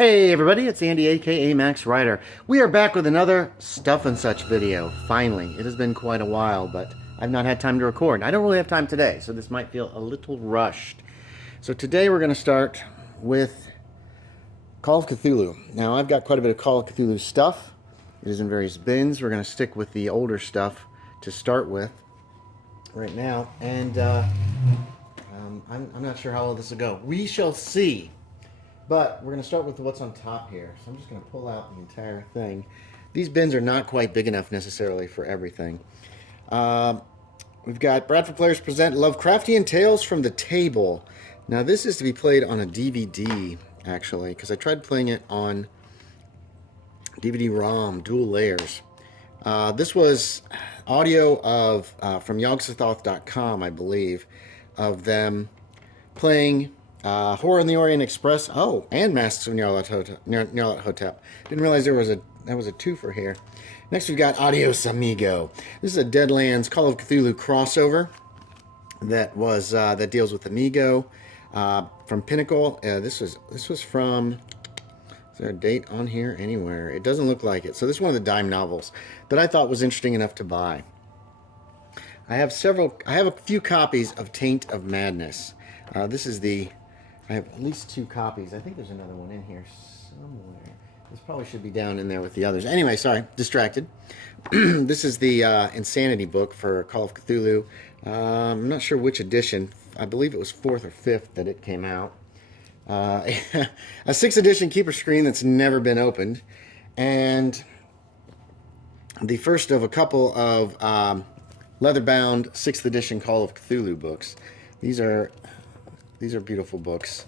Hey everybody, it's Andy aka Max Ryder. We are back with another Stuff and Such video. Finally, it has been quite a while, but I've not had time to record. I don't really have time today, so this might feel a little rushed. So today we're going to start with Call of Cthulhu. Now I've got quite a bit of Call of Cthulhu stuff. It is in various bins. We're going to stick with the older stuff to start with right now, and I'm not sure how well this will go. We shall see. But we're going to start with what's on top here. So I'm just going to pull out the entire thing. These bins are not quite big enough necessarily for everything. We've got Bradford Players present Lovecraftian Tales from the Table. Now this is to be played on a DVD, actually, because I tried playing it on DVD-ROM, dual layers. This was audio of from yogsothoth.com, I believe, of them playing Horror in the Orient Express. Oh, and Masks of Nyarlathotep. Didn't realize there was a twofer here. Next we've got Adios Amigo. This is a Deadlands Call of Cthulhu crossover that deals with Amigo from Pinnacle. This was from. Is there a date on here anywhere? It doesn't look like it. So this is one of the dime novels that I thought was interesting enough to buy. I have a few copies of Taint of Madness. I have at least 2 copies. I think there's another one in here somewhere. This probably should be down in there with the others. Anyway, sorry, distracted. This is the Insanity book for Call of Cthulhu. I'm not sure which edition. I believe it was 4th or 5th that it came out. A 6th edition keeper screen that's never been opened. And the first of a couple of leather-bound 6th edition Call of Cthulhu books. These are beautiful books.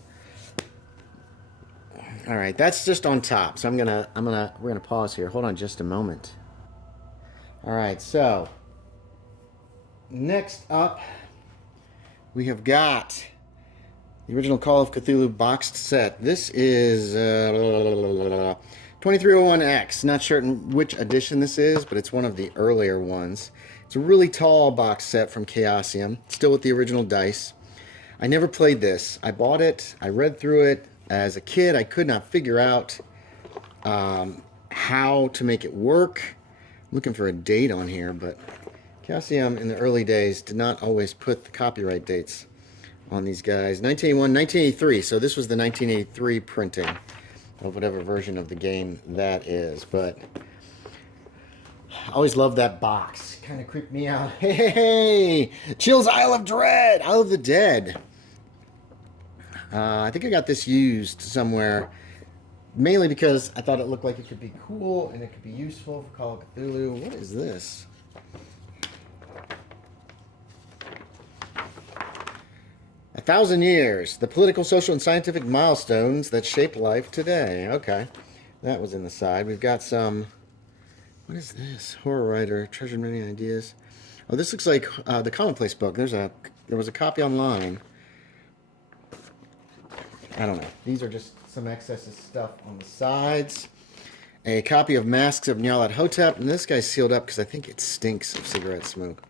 All right, that's just on top. So we're gonna pause here. Hold on just a moment. All right, so next up we have got the original Call of Cthulhu boxed set. This is 2301X. Not certain which edition this is, but it's one of the earlier ones. It's a really tall box set from Chaosium, still with the original dice. I never played this. I bought it. I read through it. As a kid, I could not figure out how to make it work. I'm looking for a date on here, but Chaosium in the early days did not always put the copyright dates on these guys. 1981, 1983. So this was the 1983 printing of whatever version of the game that is. But I always loved that box. Kind of creeped me out. Hey! Chill's Isle of Dread! Isle of the Dead. I think I got this used somewhere, mainly because I thought it looked like it could be cool and it could be useful for Call of Cthulhu. What is this? 1,000 Years, the political, social, and scientific milestones that shape life today. Okay, that was in the side. We've got some, what is this? Horror writer, treasured many ideas. Oh, this looks like the Commonplace book. There was a copy online. I don't know. These are just some excess stuff on the sides. A copy of Masks of Nyarlathotep, and this guy's sealed up because I think it stinks of cigarette smoke.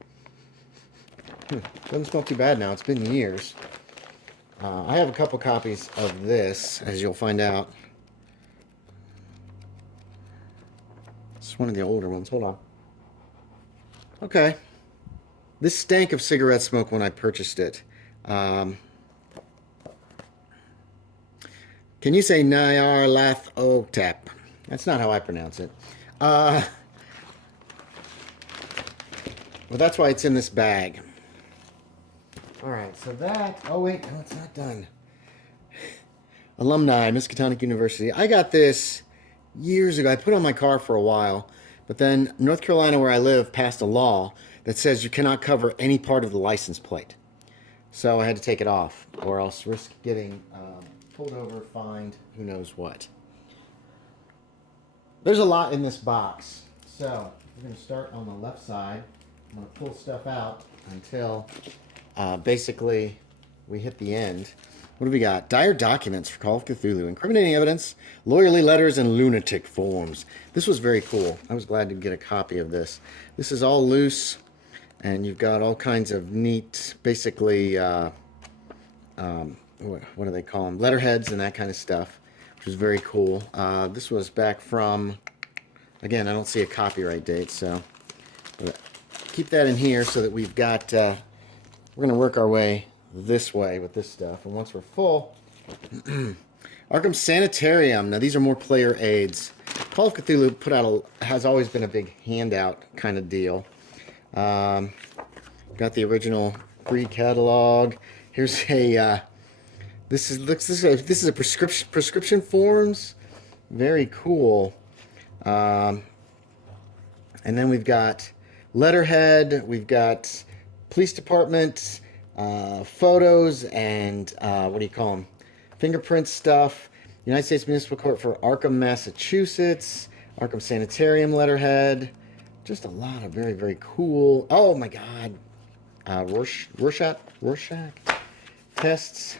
Doesn't smell too bad now. It's been years. I have a couple copies of this, as you'll find out. It's one of the older ones. Hold on. Okay. This stank of cigarette smoke when I purchased it. Can you say Nyarlathotep? That's not how I pronounce it. Well, that's why it's in this bag. All right, so that... Oh, wait, no, it's not done. Alumni, Miskatonic University. I got this years ago. I put it on my car for a while, but then North Carolina, where I live, passed a law that says you cannot cover any part of the license plate. So I had to take it off, or else risk getting... pulled over, fined, who knows what. There's a lot in this box. So, we're going to start on the left side. I'm going to pull stuff out until basically we hit the end. What do we got? Dire documents for Call of Cthulhu. Incriminating evidence, lawyerly letters, and lunatic forms. This was very cool. I was glad to get a copy of this. This is all loose, and you've got all kinds of neat, basically... what do they call them? Letterheads and that kind of stuff. which is very cool. This was back from, again, I don't see a copyright date, so keep that in here so that we've got, we're going to work our way this way with this stuff. And once we're full, Arkham Sanitarium. Now, these are more player aids. Call of Cthulhu has always been a big handout kind of deal. Got the original free catalog. Here's a this is a prescription forms. Very cool. And then we've got letterhead. We've got police department photos and what do you call them? Fingerprint stuff. United States Municipal Court for Arkham, Massachusetts. Arkham Sanitarium letterhead. Just a lot of very, very cool. Oh my God. Rorschach tests.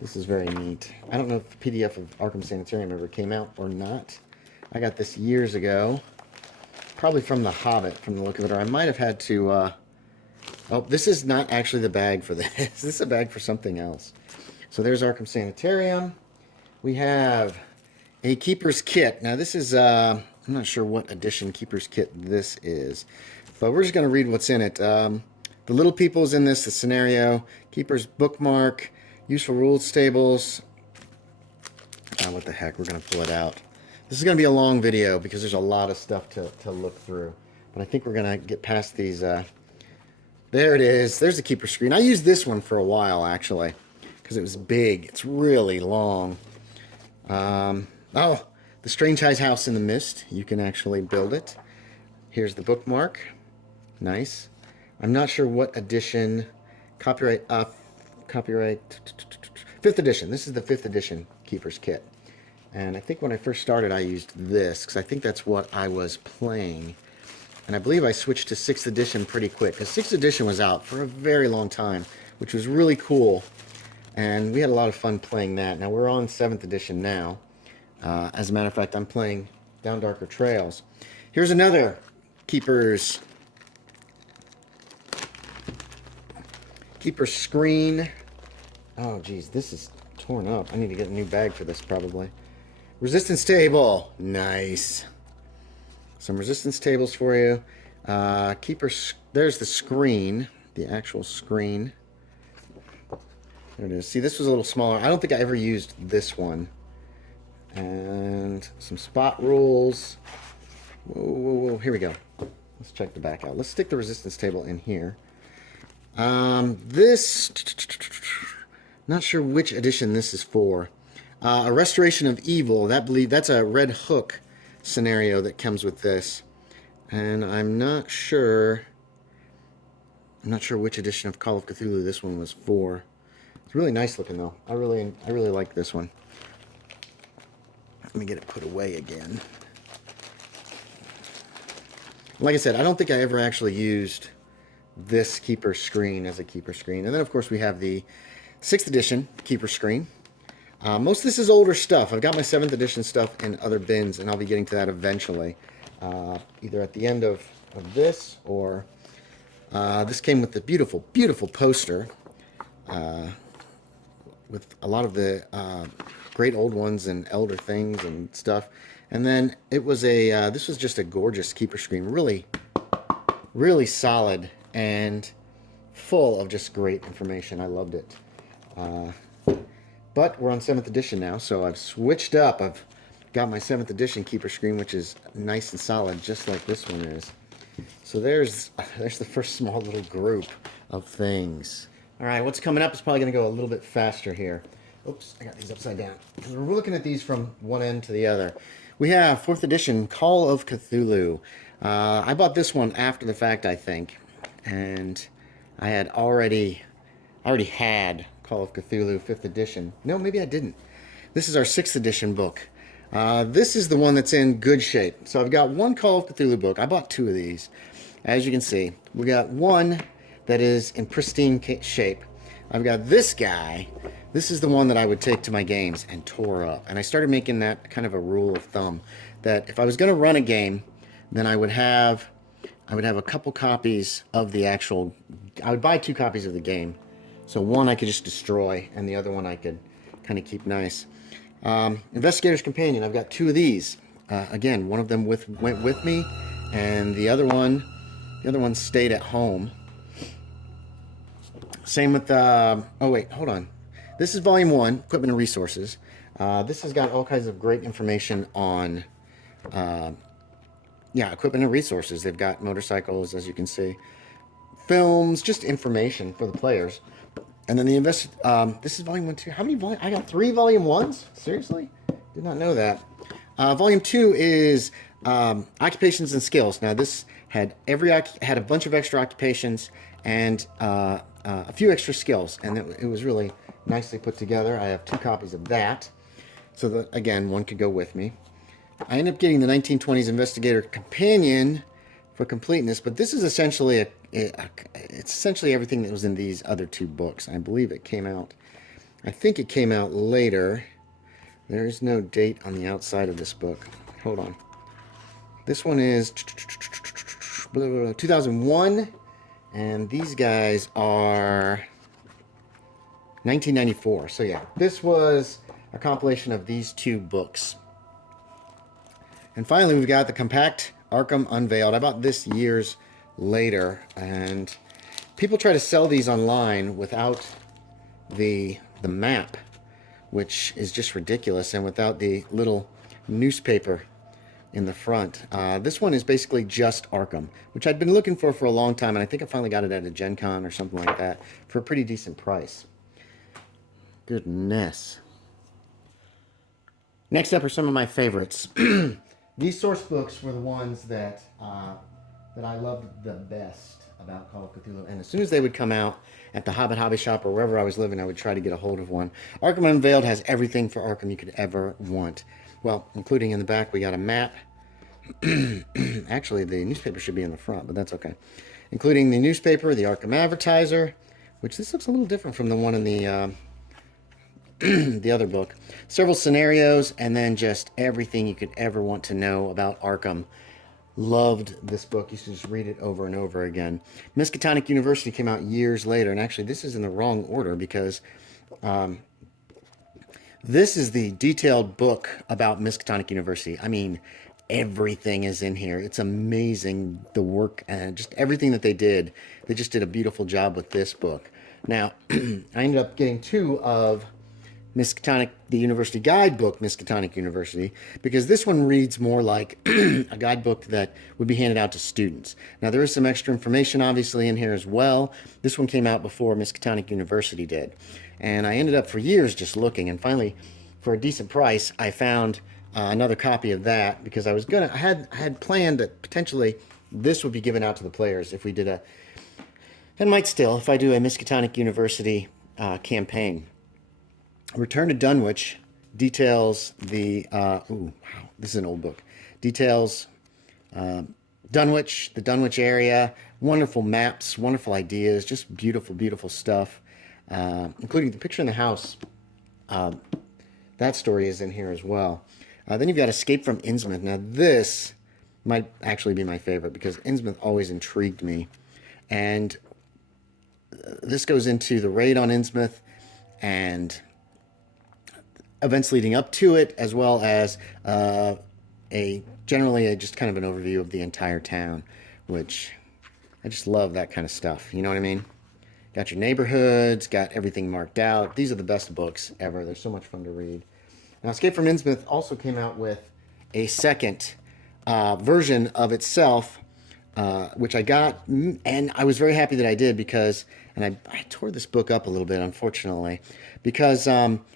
This is very neat. I don't know if the PDF of Arkham Sanitarium ever came out or not. I got this years ago. Probably from The Hobbit, from the look of it. Or I might have had to... Oh, this is not actually the bag for this. This is a bag for something else. So there's Arkham Sanitarium. We have a Keeper's Kit. Now this is, I'm not sure what edition Keeper's Kit this is. But we're just going to read what's in it. The little people's in this, the scenario. Keeper's Bookmark. Useful rules tables. What the heck, we're going to pull it out. This is going to be a long video because there's a lot of stuff to look through. But I think we're going to get past these. There it is. There's the Keeper screen. I used this one for a while, actually, because it was big. It's really long. Oh, the Strange House in the Mist. You can actually build it. Here's the bookmark. Nice. I'm not sure what edition. Copyright 5th edition. This is the 5th edition Keeper's Kit. And I think when I first started, I used this, because I think that's what I was playing. And I believe I switched to 6th edition pretty quick, because 6th edition was out for a very long time, which was really cool. And we had a lot of fun playing that. Now, we're on 7th edition now. As a matter of fact, I'm playing Down Darker Trails. Here's another Keeper's screen. Oh, geez, this is torn up. I need to get a new bag for this, probably. Resistance table. Nice. Some resistance tables for you. There's the screen. The actual screen. There it is. See, this was a little smaller. I don't think I ever used this one. And some spot rules. Whoa. Here we go. Let's check the back out. Let's stick the resistance table in here. This... Not sure which edition this is for. A Restoration of Evil. That's a Red Hook scenario that comes with this. And I'm not sure which edition of Call of Cthulhu this one was for. It's really nice looking though. I really like this one. Let me get it put away again. Like I said, I don't think I ever actually used this Keeper screen as a Keeper screen. And then of course we have the 6th edition Keeper screen. Most of this is older stuff. I've got my 7th edition stuff in other bins, and I'll be getting to that eventually. Either at the end of this, or this came with the beautiful, beautiful poster with a lot of the great old ones and elder things and stuff. And then it was this was just a gorgeous Keeper screen. Really, really solid and full of just great information. I loved it. But we're on 7th edition now, so I've switched up. I've got my 7th edition Keeper screen, which is nice and solid, just like this one is. So there's the first small little group of things. All right, what's coming up is probably going to go a little bit faster here. Oops, I got these upside down. We're looking at these from one end to the other. We have 4th edition Call of Cthulhu. I bought this one after the fact, I think, and I had already had Call of Cthulhu 5th edition. No, maybe I didn't. This is our 6th edition book. This is the one that's in good shape. So I've got one Call of Cthulhu book. I bought 2 of these. As you can see, we got one that is in pristine shape. I've got this guy. This is the one that I would take to my games and tore up. And I started making that kind of a rule of thumb, that if I was going to run a game, then I would have a couple copies of the actual... I would buy 2 copies of the game. So one I could just destroy, and the other one I could kind of keep nice. Investigator's Companion. I've got 2 of these. Again, one of them went with me, and the other one stayed at home. Same with oh wait, hold on. This is volume 1, Equipment and Resources. This has got all kinds of great information on equipment and resources. They've got motorcycles, as you can see, films, just information for the players. And then this is volume 1 too. How many volume? I got 3 volume 1s. Seriously, did not know that. Volume 2 is occupations and skills. Now this had a bunch of extra occupations and a few extra skills, and it was really nicely put together. I have 2 copies of that, so that again, one could go with me. I ended up getting the 1920s Investigator Companion for completeness, but this is essentially it's essentially everything that was in these other 2 books. I believe it came out. I think it came out later. There is no date on the outside of this book. Hold on. This one is 2001, and these guys are 1994. So yeah, this was a compilation of these 2 books. And finally, we've got the Compact Arkham Unveiled. I bought this years later, and people try to sell these online without the map, which is just ridiculous, and without the little newspaper in the front. This one is basically just Arkham, which I'd been looking for a long time, and I think I finally got it at a Gen Con or something like that for a pretty decent price. Goodness. Next up are some of my favorites. These source books were the ones that I loved the best about Call of Cthulhu, and as soon as they would come out at the Hobbit Hobby Shop or wherever I was living, I would try to get a hold of one. Arkham Unveiled has everything for Arkham you could ever want. Well, including in the back, we got a map. Actually, the newspaper should be in the front, but that's okay. Including the newspaper, the Arkham Advertiser, which this looks a little different from the one in the the other book. Several scenarios, and then just everything you could ever want to know about Arkham. Loved this book. You should just read it over and over again. Miskatonic University came out years later, and actually this is in the wrong order because this is the detailed book about Miskatonic University. I mean, everything is in here. It's amazing, the work and just everything that they did. They just did a beautiful job with this book. Now, I ended up getting 2 of Miskatonic, the University Guidebook, Miskatonic University, because this one reads more like a guidebook that would be handed out to students. Now, there is some extra information, obviously, in here as well. This one came out before Miskatonic University did. And I ended up for years just looking, and finally, for a decent price, I found another copy of that, because I had planned that potentially this would be given out to the players if we did and might still, if I do a Miskatonic University campaign. Return to Dunwich details the this is an old book. Details Dunwich, the Dunwich area, wonderful maps, wonderful ideas, just beautiful, beautiful stuff, including the picture in the house. That story is in here as well. Then you've got Escape from Innsmouth. Now this might actually be my favorite because Innsmouth always intrigued me, and this goes into the raid on Innsmouth and events leading up to it, as well as generally just kind of an overview of the entire town, which I just love that kind of stuff. You know what I mean? Got your neighborhoods, got everything marked out. These are the best books ever. They're so much fun to read. Now, Escape from Innsmouth also came out with a second version of itself, which I got, and I was very happy that I did because, and I tore this book up a little bit, unfortunately, because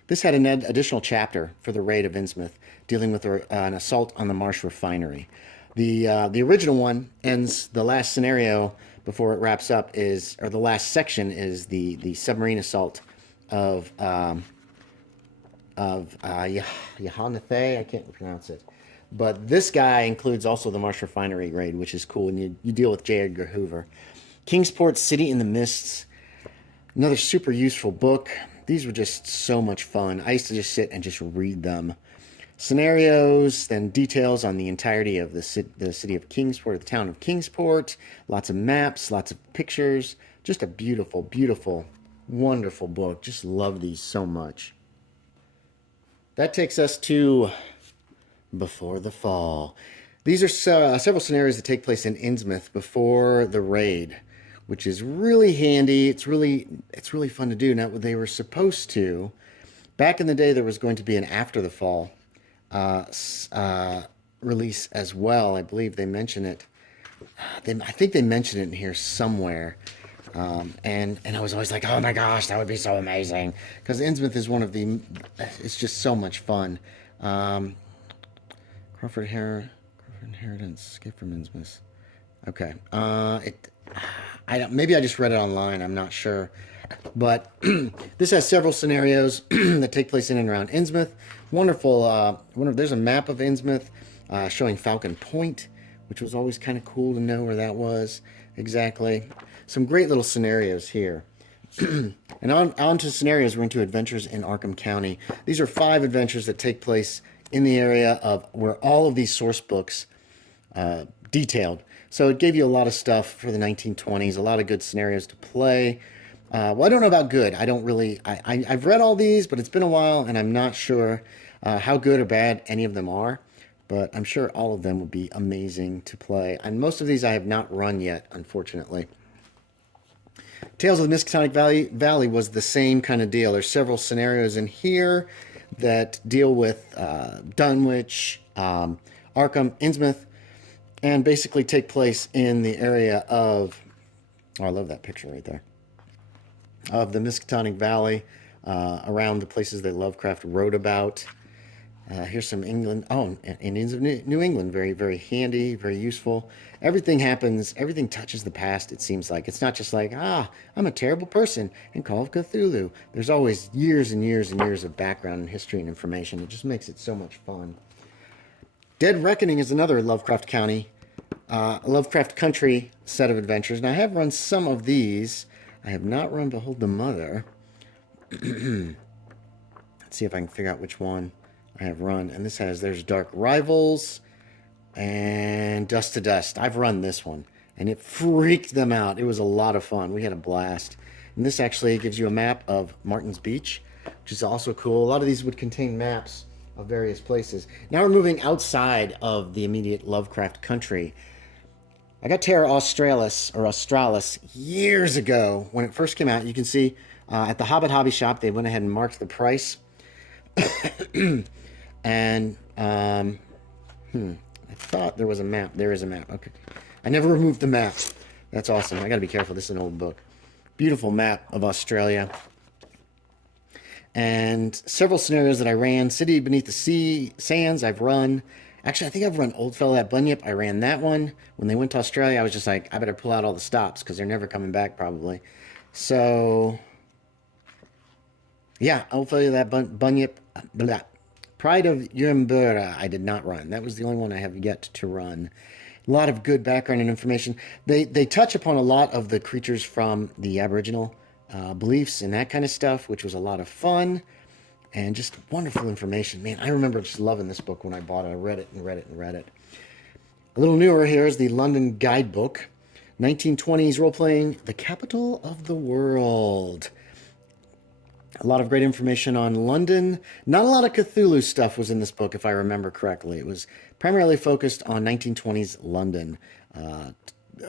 this had an additional chapter for the raid of Innsmouth, dealing with an assault on the Marsh refinery. The original one ends, the last scenario before it wraps up is, or the last section is the submarine assault of Yahanathe, I can't pronounce it. But this guy includes also the Marsh refinery raid, which is cool, and you deal with J. Edgar Hoover. Kingsport, City in the Mists, another super useful book. These were just so much fun. I used to just sit and just read them. Scenarios, then details on the entirety of the city of Kingsport, or the town of Kingsport. Lots of maps, lots of pictures. Just a beautiful, beautiful, wonderful book. Just love these so much. that takes us to Before the Fall. These are several scenarios that take place in Innsmouth before the raid, which is really handy. It's really fun to do. Now, they were supposed to, back in the day, there was going to be an After the Fall release as well. I believe they mention it. I think they mentioned it in here somewhere. And I was always like, oh my gosh, that would be so amazing. Because Innsmouth is it's just so much fun. Crawford Inheritance, Escape from Innsmouth. Okay. Maybe I just read it online. I'm not sure. But this has several scenarios that take place in and around Innsmouth. Wonderful. There's a map of Innsmouth showing Falcon Point, which was always kind of cool to know where that was exactly. Some great little scenarios here. And on to scenarios, we're into adventures in Arkham County. These are 5 adventures that take place in the area of where all of these source books detailed. So it gave you a lot of stuff for the 1920s, a lot of good scenarios to play. Well, I don't know about good. I don't really... I've read all these, but it's been a while, and I'm not sure how good or bad any of them are. But I'm sure all of them will be amazing to play. And most of these I have not run yet, unfortunately. Tales of the Miskatonic Valley was the same kind of deal. There's several scenarios in here that deal with Dunwich, Arkham, Innsmouth, and basically take place in the area of... Oh, I love that picture right there. Of the Miskatonic Valley, around the places that Lovecraft wrote about. Here's some England. Oh, Indians of New England. Very, very handy, very useful. Everything happens. Everything touches the past, it seems like. It's not just like, I'm a terrible person in Call of Cthulhu. There's always years and years and years of background and history and information. It just makes it so much fun. Dead Reckoning is another Lovecraft Country set of adventures. And I have run some of these. I have not run Behold the Mother. Let's see if I can figure out which one I have run. And there's Dark Rivals and Dust to Dust. I've run this one, and it freaked them out. It was a lot of fun. We had a blast. And this actually gives you a map of Martin's Beach, which is also cool. A lot of these would contain maps of various places. Now we're moving outside of the immediate Lovecraft country. I got Terra Australis years ago when it first came out. You can see at the Hobbit Hobby Shop, they went ahead and marked the price. And I thought there was a map. There is a map. Okay. I never removed the map. That's awesome. I got to be careful. This is an old book. Beautiful map of Australia. And several scenarios that I ran. City Beneath the Sea, Sands, I've run. Actually, I think I've run Old Fella at Bunyip. I ran that one. When they went to Australia, I was just like, I better pull out all the stops because they're never coming back probably. So, yeah, Old Fella at Bunyip. Blah. Pride of Yumbura, I did not run. That was the only one I have yet to run. A lot of good background and information. They touch upon a lot of the creatures from the Aboriginal beliefs and that kind of stuff, which was a lot of fun and just wonderful information. Man, I remember just loving this book when I bought it. I read it and read it and read it. A little newer here is the London Guidebook. 1920s role-playing, the capital of the world. A lot of great information on London. Not a lot of Cthulhu stuff was in this book, if I remember correctly. It was primarily focused on 1920s London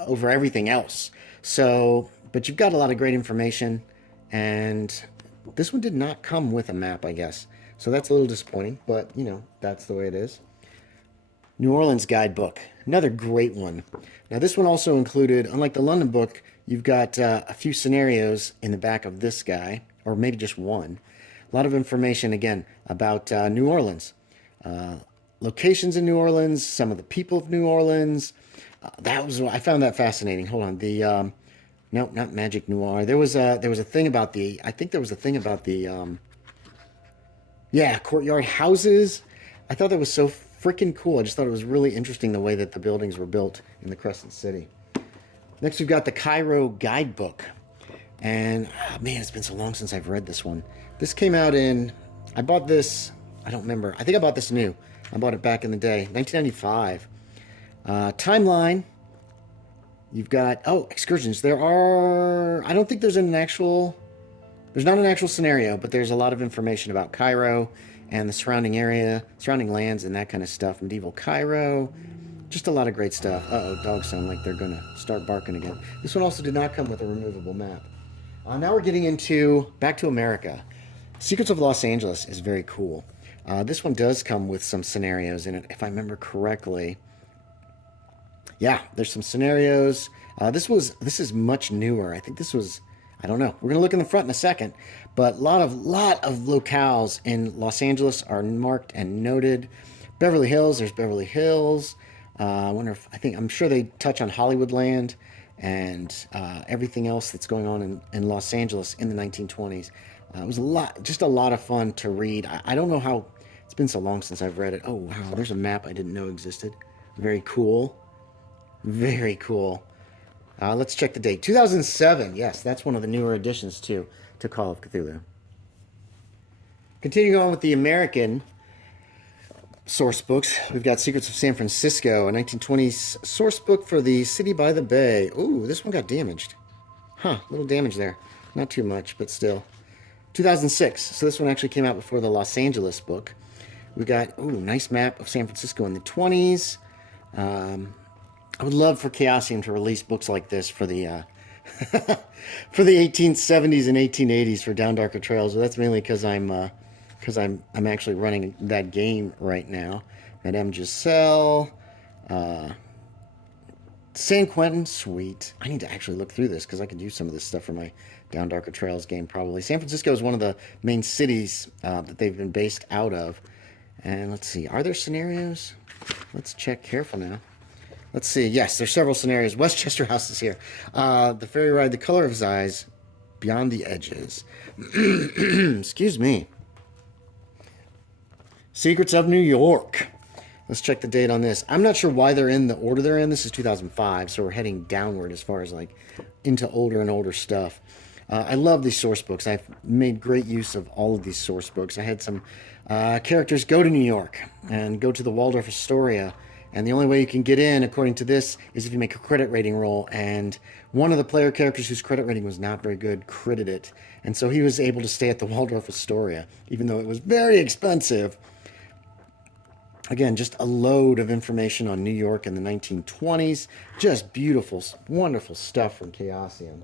over everything else. So, but you've got a lot of great information, and this one did not come with a map, I guess. So that's a little disappointing, but, you know, that's the way it is. New Orleans Guidebook, another great one. Now, this one also included, unlike the London book, you've got a few scenarios in the back of this guy, or maybe just one. A lot of information, again, about New Orleans. Locations in New Orleans, some of the people of New Orleans. I found that fascinating. Hold on. No, not Magic Noir. There was a thing about courtyard houses. I thought that was so freaking cool. I just thought it was really interesting the way that the buildings were built in the Crescent City. Next, we've got the Cairo Guidebook. And, man, it's been so long since I've read this one. This came out I bought this, I don't remember. I think I bought this new. I bought it back in the day, 1995. Timeline. You've got, excursions. I don't think there's There's not an actual scenario, but there's a lot of information about Cairo and the surrounding area, surrounding lands, and that kind of stuff. Medieval Cairo. Just a lot of great stuff. Uh-oh, dogs sound like they're going to start barking again. This one also did not come with a removable map. Now we're getting into Back to America. Secrets of Los Angeles is very cool. This one does come with some scenarios in it, if I remember correctly. Yeah, there's some scenarios. This is much newer. I think this was, I don't know. We're gonna look in the front in a second, but a lot of locales in Los Angeles are marked and noted. Beverly Hills, there's Beverly Hills. I'm sure they touch on Hollywoodland and everything else that's going on in Los Angeles in the 1920s. It was just a lot of fun to read. I don't know how, it's been so long since I've read it. Oh, wow, there's a map I didn't know existed. Very cool. Very cool. Let's check the date. 2007. Yes, that's one of the newer additions to Call of Cthulhu. Continuing on with the American source books, we've got Secrets of San Francisco, a 1920s source book for the city by the bay. Ooh, this one got damaged. Huh, little damage there. Not too much, but still. 2006. So this one actually came out before the Los Angeles book. We got, nice map of San Francisco in the 20s. I would love for Chaosium to release books like this for the for the 1870s and 1880s for Down Darker Trails. But that's mainly because I'm actually running that game right now. Madame Giselle, San Quentin, sweet. I need to actually look through this because I could use some of this stuff for my Down Darker Trails game probably. San Francisco is one of the main cities that they've been based out of. And let's see, are there scenarios? Let's check careful now. Let's see. Yes, there's several scenarios. Westchester House is here. The ferry ride, The Color of His Eyes, Beyond the Edges. Excuse me. Secrets of New York. Let's check the date on this. I'm not sure why they're in the order they're in. This is 2005, so we're heading downward as far as like into older and older stuff. I love these source books. I've made great use of all of these source books. I had some characters go to New York and go to the Waldorf Astoria. And the only way you can get in, according to this, is if you make a credit rating roll. And one of the player characters whose credit rating was not very good critted it. And so he was able to stay at the Waldorf Astoria, even though it was very expensive. Again, just a load of information on New York in the 1920s. Just beautiful, wonderful stuff from Chaosium.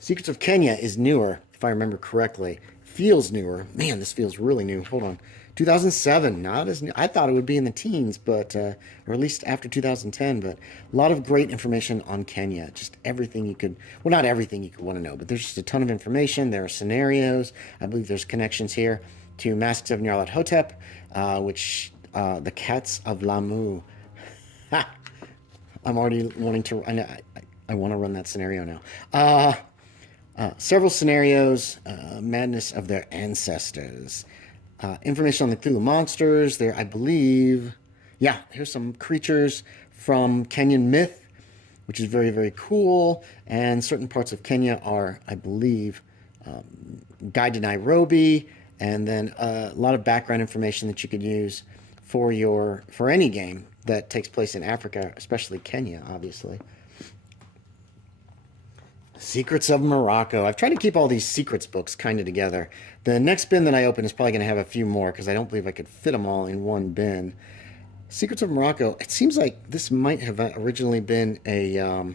Secrets of Kenya is newer, if I remember correctly. Feels newer. Man, this feels really new. Hold on. 2007, not as new. I thought it would be in the teens, but or at least after 2010. But a lot of great information on Kenya. Just everything you could, well, not everything you could want to know, but there's just a ton of information. There are scenarios. I believe there's connections here to Masks of Nyarlathotep, Hotep, which the Cats of Lamu. Ha! I'm already wanting to. I want to run that scenario now. Several scenarios. Madness of their ancestors. Information on the Cthulhu monsters. There, I believe. Yeah, here's some creatures from Kenyan myth, which is very, very cool. And certain parts of Kenya are, I believe, Guide to Nairobi, and then a lot of background information that you could use for any game that takes place in Africa, especially Kenya, obviously. Secrets of Morocco. I've tried to keep all these secrets books kind of together. The next bin that I open is probably going to have a few more because I don't believe I could fit them all in one bin. Secrets of Morocco. It seems like this might have originally been a...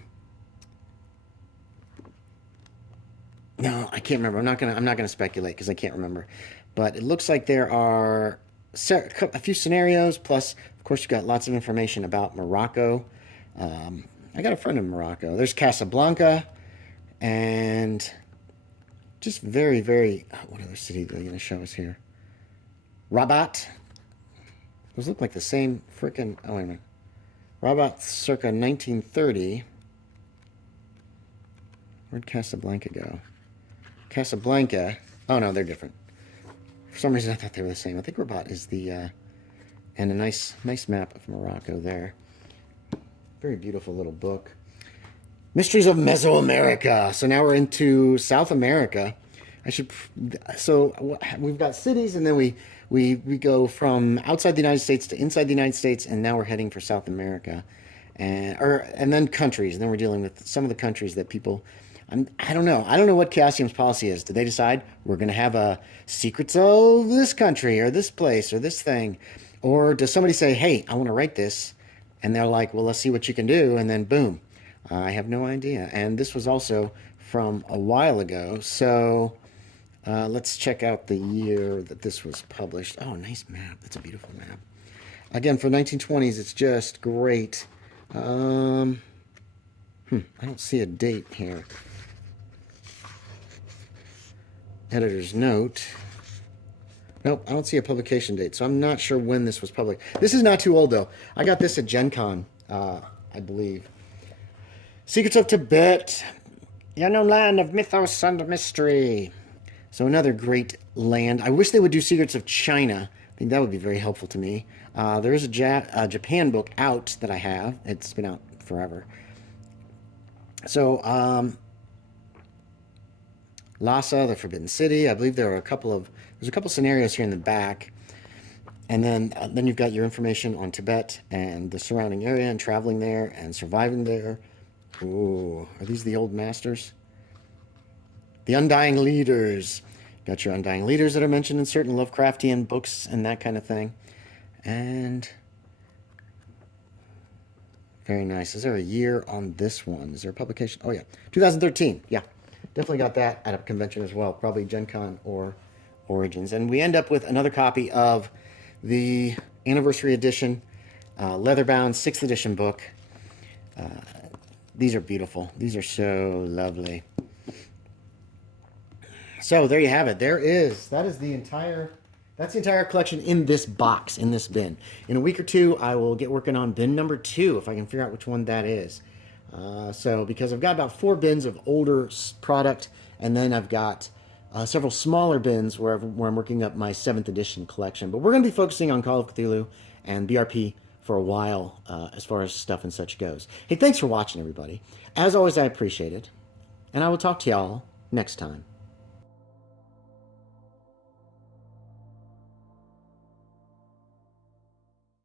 No, I can't remember. I'm not gonna speculate because I can't remember. But it looks like there are a few scenarios. Plus, of course, you've got lots of information about Morocco. I got a friend in Morocco. There's Casablanca. And just very, very... what other city are they going to show us here? Rabat. Those look like the same freaking... oh, wait a minute. Rabat circa 1930. Where'd Casablanca go? Casablanca... oh, no, they're different. For some reason, I thought they were the same. I think Rabat is the... and a nice map of Morocco there. Very beautiful little book. Mysteries of Mesoamerica. So now we're into South America. So we've got cities, and then we go from outside the United States to inside the United States, and now we're heading for South America, and then countries. And then we're dealing with some of the countries that people I don't know. I don't know what Chaosium's policy is. Did they decide we're going to have a secrets of this country or this place or this thing? Or does somebody say, hey, I want to write this? And they're like, well, let's see what you can do. And then boom. I have no idea. And this was also from a while ago. So let's check out the year that this was published. Oh, nice map. That's a beautiful map. Again, for 1920s, it's just great. I don't see a date here. Editor's note. Nope, I don't see a publication date, so I'm not sure when this was published. This is not too old, though. I got this at Gen Con, I believe. Secrets of Tibet. The unknown land of mythos and mystery. So another great land. I wish they would do Secrets of China. I think that would be very helpful to me. There is a Japan book out that I have. It's been out forever. So, Lhasa, the Forbidden City. I believe there's a couple scenarios here in the back. And then you've got your information on Tibet and the surrounding area and traveling there and surviving there. Ooh, are these the old masters? The Undying Leaders. Got your Undying Leaders that are mentioned in certain Lovecraftian books and that kind of thing. And very nice. Is there a year on this one? Is there a publication? Oh, yeah. 2013. Yeah. Definitely got that at a convention as well. Probably Gen Con or Origins. And we end up with another copy of the anniversary edition, leather-bound 6th edition book. These are beautiful. These are so lovely. So there you have it. That's the entire collection in this box, in this bin. In a week or two, I will get working on bin number 2, if I can figure out which one that is. Because I've got about 4 bins of older product, and then I've got several smaller bins where I'm working up my 7th edition collection. But we're going to be focusing on Call of Cthulhu and BRP for a while as far as stuff and such goes. Hey, thanks for watching, everybody. As always, I appreciate it. And I will talk to y'all next time.